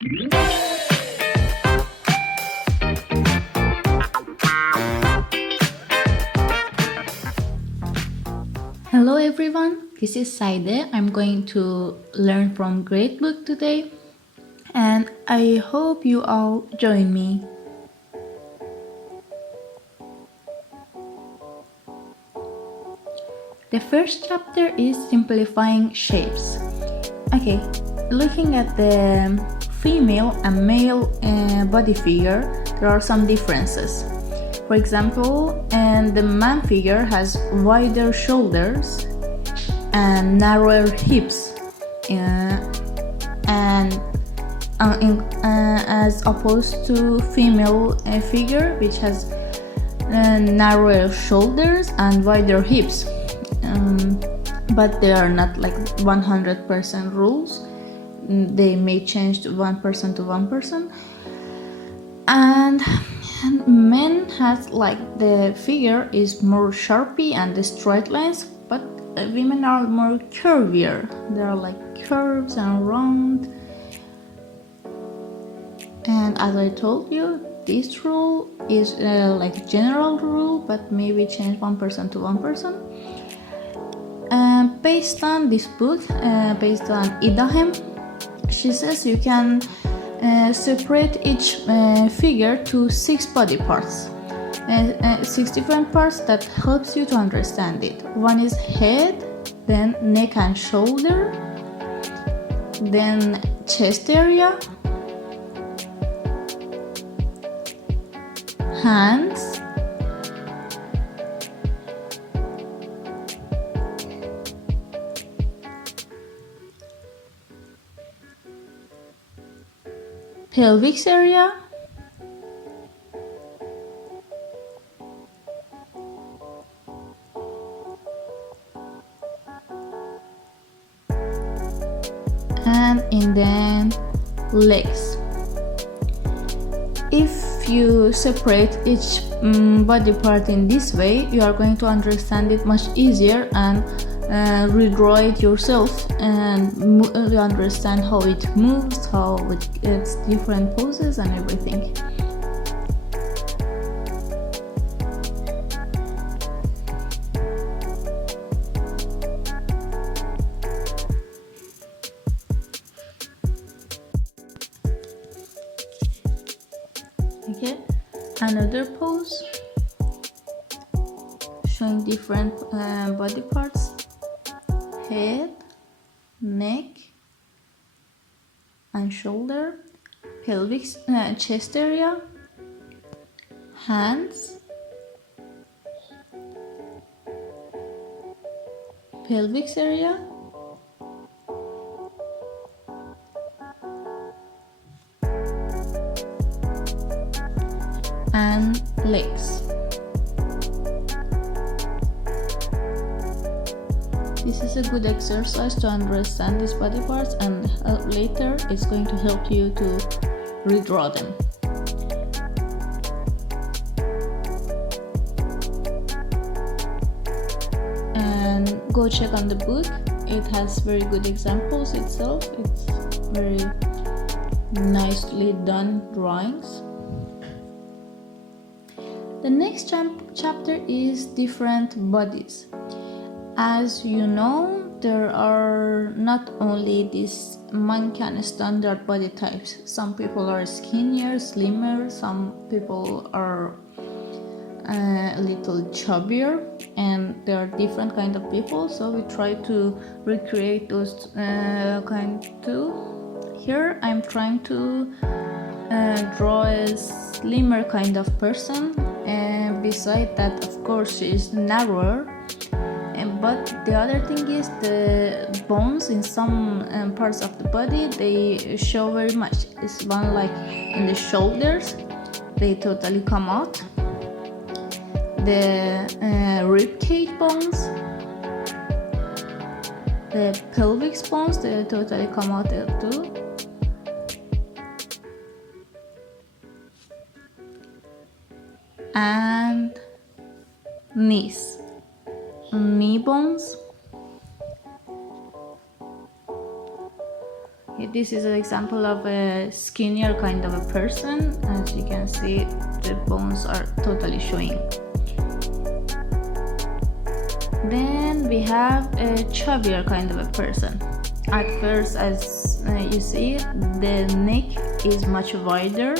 Hello everyone, this is Saide. I'm going to learn from great book today and I hope you all join me. The first chapter is simplifying shapes. Okay, looking at the female and male body figure, there are some differences. For example, the man figure has wider shoulders and narrower hips, as opposed to female figure which has narrower shoulders and wider hips. But they are not like 100% rules. They may change to 1% to 1%. And men has like the figure is more sharpy and the straight lines, but women are more curvier. They are like curves and round. And as I told you, this rule is like general rule, but maybe change 1% to 1%. Based on this book, based on Idahem, she says you can separate each figure to 6 body parts, 6 different parts that helps you to understand it. One is head, then neck and shoulder, then chest area, hands, pelvic area, and then legs. If you separate each body part in this way, you are going to understand it much easier and redraw it yourself, and you understand how it moves, how it gets different poses and everything. Okay, another pose showing different body parts: head, neck and shoulder, pelvic, chest area, hands, pelvic area, and legs. This is a good exercise to understand these body parts, and later it's going to help you to redraw them. And go check on the book. It has very good examples itself. It's very nicely done drawings. The next chapter is different bodies. As you know, there are not only these mannequin standard body types. Some people are skinnier, slimmer, some people are a little chubbier, and there are different kind of people, so we try to recreate those kind too. Here I'm trying to draw a slimmer kind of person, and beside that, of course, she is narrower. But the other thing is the bones in some parts of the body, they show very much. It's one like in the shoulders, they totally come out. The rib cage bones, the pelvic bones, they totally come out there too. And knees, knee bones. This is an example of a skinnier kind of a person. As you can see, the bones are totally showing. Then we have a chubbier kind of a person. At first, as you see, the neck is much wider,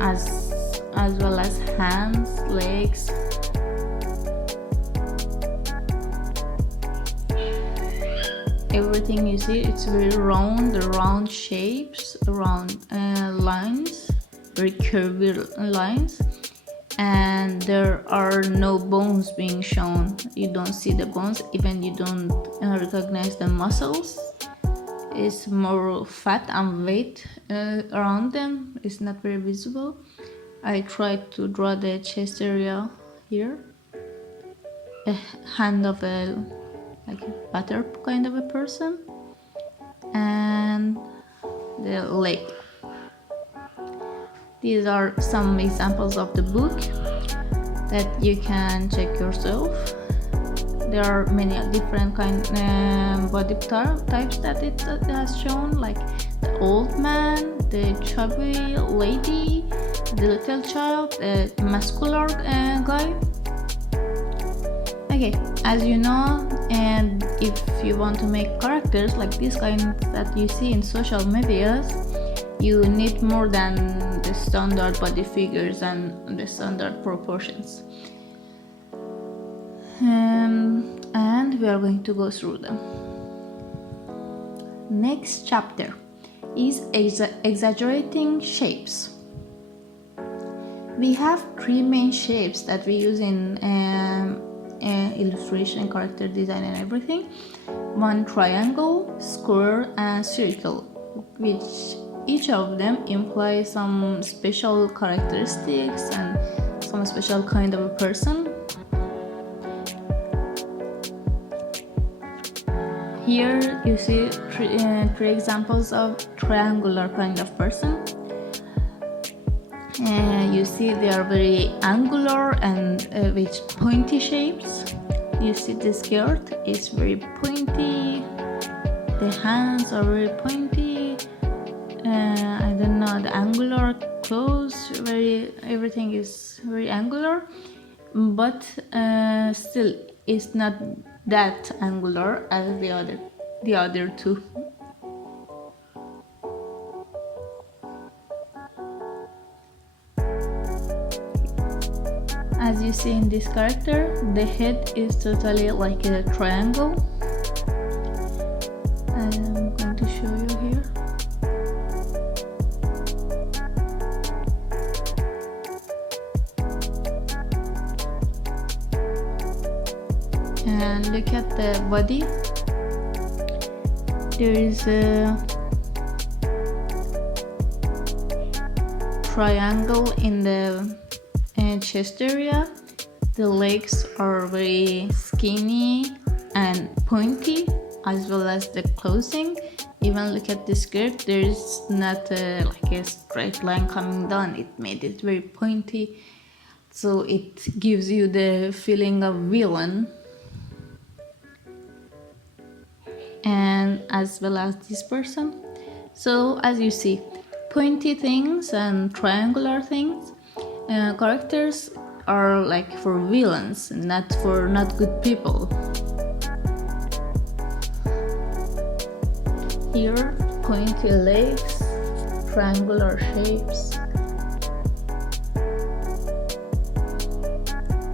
as well as hands, legs. Everything you see, it's very round shapes, round lines, very curvy lines, and there are no bones being shown. You don't see the bones, even you don't recognize the muscles. It's more fat and weight around them. It's not very visible. I tried to draw the chest area here, a hand of a like a butter kind of a person, and the leg. These are some examples of the book that you can check yourself. There are many different body types that it has shown, like the old man, the chubby lady, the little child, the muscular guy. Okay, as you know, and if you want to make characters like this kind that you see in social medias, you need more than the standard body figures and the standard proportions. And we are going to go through them. Next chapter is exaggerating shapes. We have three main shapes that we use in illustration, character design, and everything. One, triangle, square, and circle, which each of them implies some special characteristics and some special kind of a person. Here you see three examples of triangular kind of person. You see they are very angular and with pointy shapes. You see the skirt is very pointy, the hands are very pointy, I don't know, the angular clothes, everything is very angular, but still it's not that angular as the other two. As you see in this character, the head is totally like a triangle. I'm going to show you here. And look at the body. There is a triangle in the chest area. The legs are very skinny and pointy, as well as the clothing. Even look at the skirt, there's not like a straight line coming down. It made it very pointy, so it gives you the feeling of villain. And as well as this person. So as you see, pointy things and triangular things, characters are like for villains, not for not good people. Here, pointy legs, triangular shapes,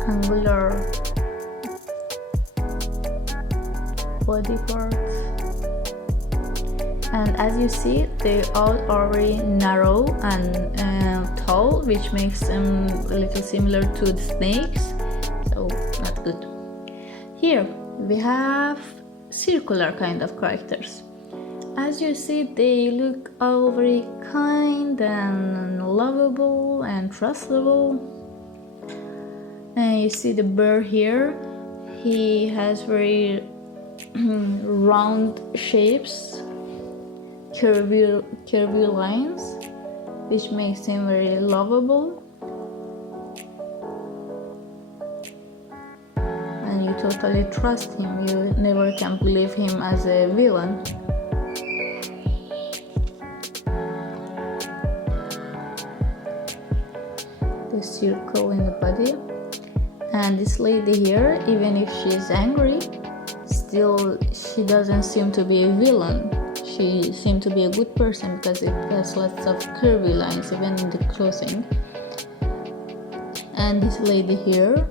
angular body parts. And as you see, they all are very narrow and tall, which makes them a little similar to the snakes, so not good. Here we have circular kind of characters. As you see, they look all very kind and lovable and trustable. And you see the bear here, he has very round shapes, curvy lines, which makes him very lovable, and you totally trust him. You never can believe him as a villain. The circle in the body. And this lady here, even if she's angry, still she doesn't seem to be a villain. She seems to be a good person because it has lots of curvy lines even in the clothing. And this lady here,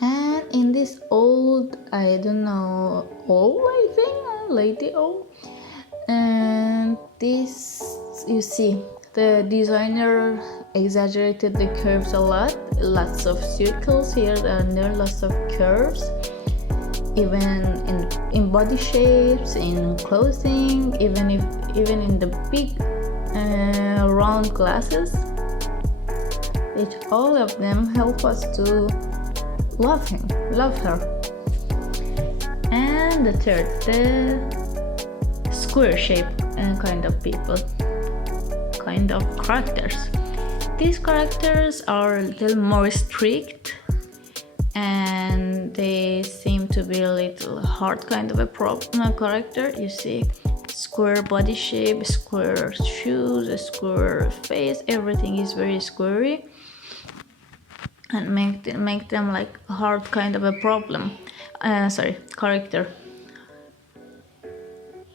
and in this old, I don't know, old, I think, lady old, and this, you see, the designer exaggerated the curves a lot. Lots of circles here and there, lots of curves, even in body shapes, in clothing, even in the big round glasses. All of them help us to love her. And the third, the square shape kind of people, kind of characters. These characters are a little more strict, and they seem to be a little hard kind of a character. You see, square body shape, square shoes, a square face, everything is very squarey, and make them like hard kind of a character.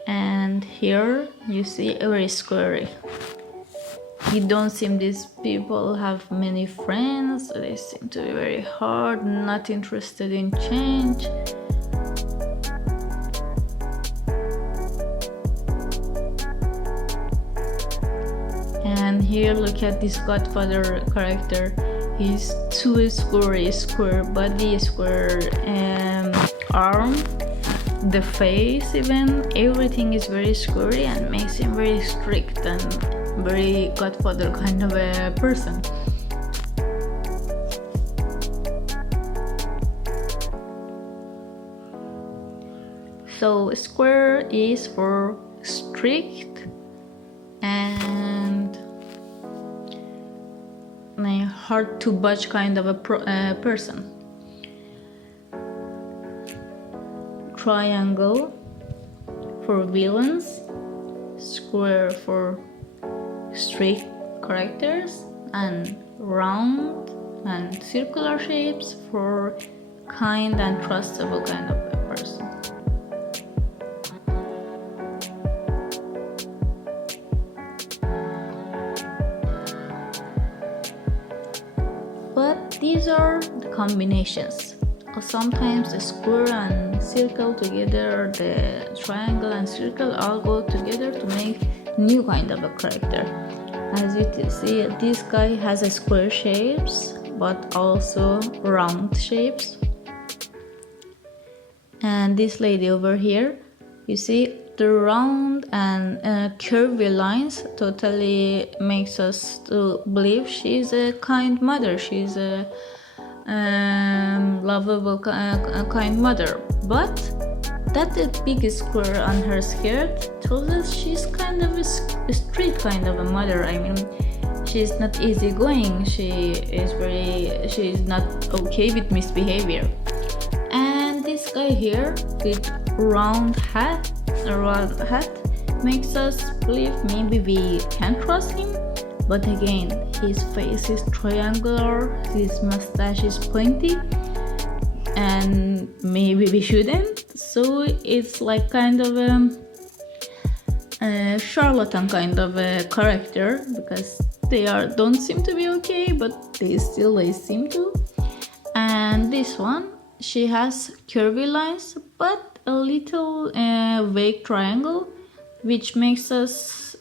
And here you see very squarey. You don't seem these people have many friends. They seem to be very hard, not interested in change. And here look at this Godfather character. He's too square, square body, square arm, the face, even everything is very square and makes him very strict and very Godfather kind of a person. So square is for strict and a hard to budge kind of a person. Triangle for villains, square for strict characters, and round and circular shapes for kind and trustable kind of a person. But these are the combinations. Sometimes the square and circle together, the triangle and circle all go together to make new kind of a character. As you can see, this guy has a square shapes but also round shapes. And this lady over here, you see the round and curvy lines totally makes us to believe she's a kind mother. She's a lovable kind mother. But that big square on her skirt tells us she's kind of a street kind of a mother. I mean, she's not easygoing. She's not okay with misbehavior. And this guy here with round hat makes us believe maybe we can trust him. But again, his face is triangular, his mustache is pointy, and maybe we shouldn't. So it's like kind of a charlatan kind of a character, because they don't seem to be okay, but they seem to. And this one, she has curvy lines, but a little vague triangle, which makes us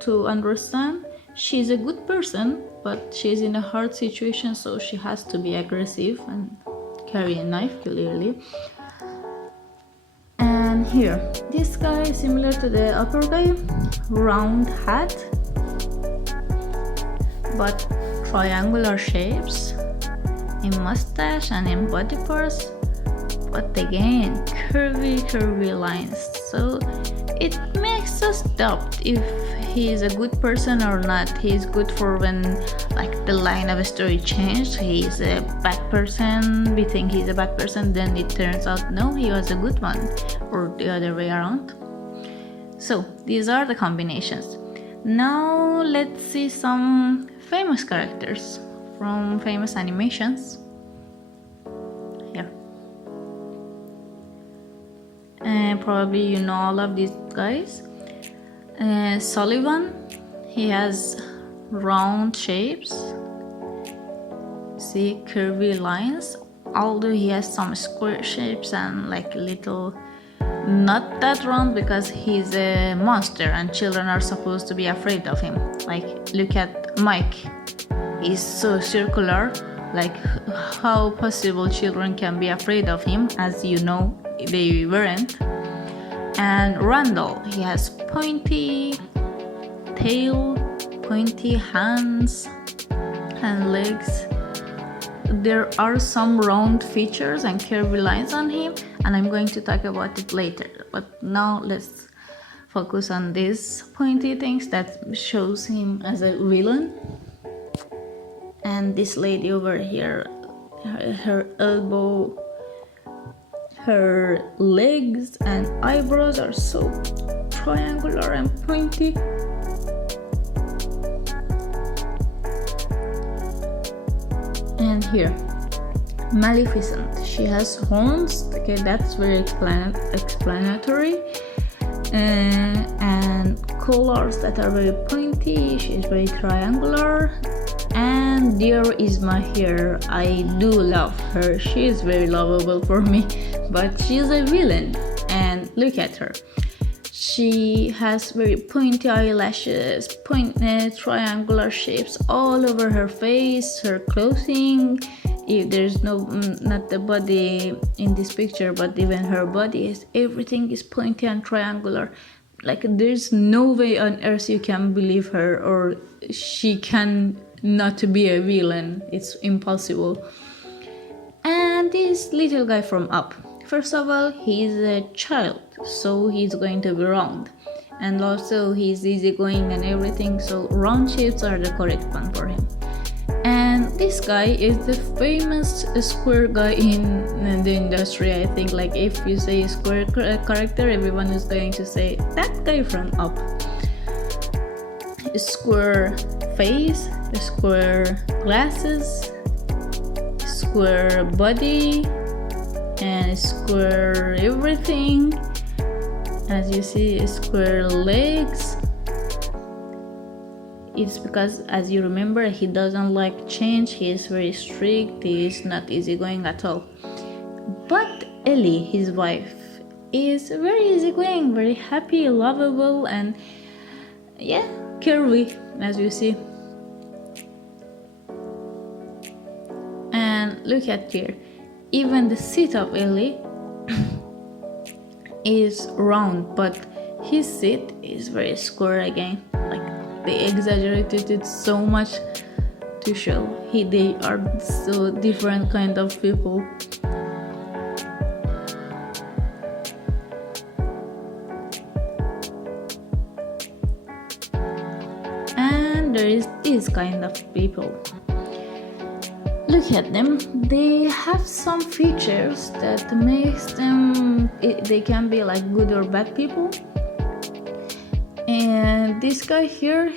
to understand she's a good person, but she's in a hard situation, so she has to be aggressive and carry a knife clearly. And here, this guy is similar to the upper guy, round hat, but triangular shapes in mustache and in body parts, but again curvy lines. So it makes us doubt if he is a good person or not. He's good for when like the line of a story changed. He's a bad person. We think he's a bad person, then it turns out no, he was a good one, or the other way around. So these are the combinations. Now let's see some famous characters from famous animations. Here. Probably you know all of these guys. Sullivan, he has round shapes. See, curvy lines. Although he has some square shapes and like little, not that round because he's a monster and children are supposed to be afraid of him. Like, look at Mike. He's so circular. Like, how possible children can be afraid of him? As you know, they weren't. And Randall, he has pointy tail, pointy hands and legs. There are some round features and curvy lines on him, and I'm going to talk about it later. But now let's focus on these pointy things that shows him as a villain. And this lady over here, her elbow, her legs and eyebrows are so triangular and pointy. And here, Maleficent, she has horns. Okay, that's very explanatory. And collars that are very pointy. She's very triangular. And there is my hair. I do love her. She is very lovable for me, but she's a villain. And look at her. She has very pointy eyelashes, pointed triangular shapes all over her face, her clothing. If there's no, not the body in this picture, but even her body is, everything is pointy and triangular. Like, there's no way on earth you can believe her, or she can not be a villain. It's impossible. And this little guy from Up. First of all, he's a child, so he's going to be round. And also he's easygoing and everything, so round shapes are the correct one for him. And this guy is the famous square guy in the industry. I think, like, if you say square character, everyone is going to say that guy from Up. Square face, square glasses, square body, and square everything. As you see, square legs. It's because, as you remember, he doesn't like change. He is very strict. He is not easygoing at all. But Ellie, his wife, is very easygoing, very happy, lovable, and yeah, curvy, as you see. And look at here. Even the seat of Ellie is round, but his seat is very square again. Like, they exaggerated it so much to show they are so different kind of people. And there is this kind of people. Look at them. They have some features that makes them, they can be like good or bad people. And this guy here,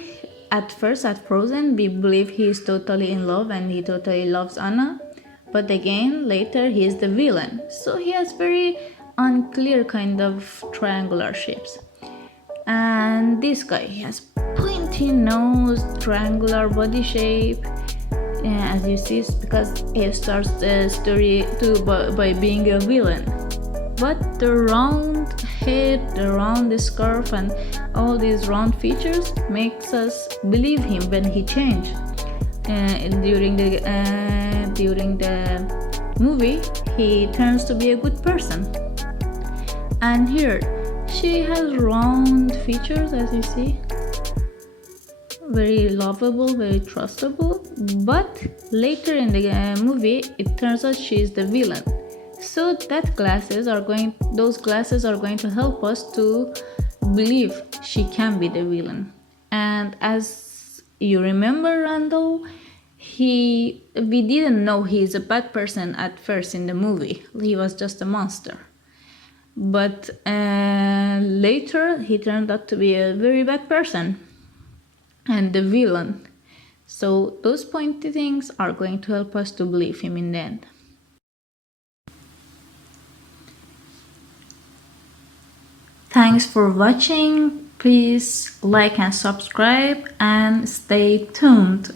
at first, at Frozen, we believe he is totally in love and he totally loves Anna. But again, later he is the villain. So he has very unclear kind of triangular shapes. And this guy, he has pointy nose, triangular body shape. As you see, it's because he starts the story too by being a villain. But the round head, the round scarf, and all these round features makes us believe him when he changed. During the movie, he turns to be a good person. And here, she has round features, as you see. Very lovable, very trustable. But later in the movie, it turns out she is the villain. So those glasses are going to help us to believe she can be the villain. And as you remember, Randall, we didn't know he's a bad person at first in the movie. He was just a monster. But later he turned out to be a very bad person and the villain. So those pointy things are going to help us to believe him in the end. Thanks for watching. Please like and subscribe and stay tuned.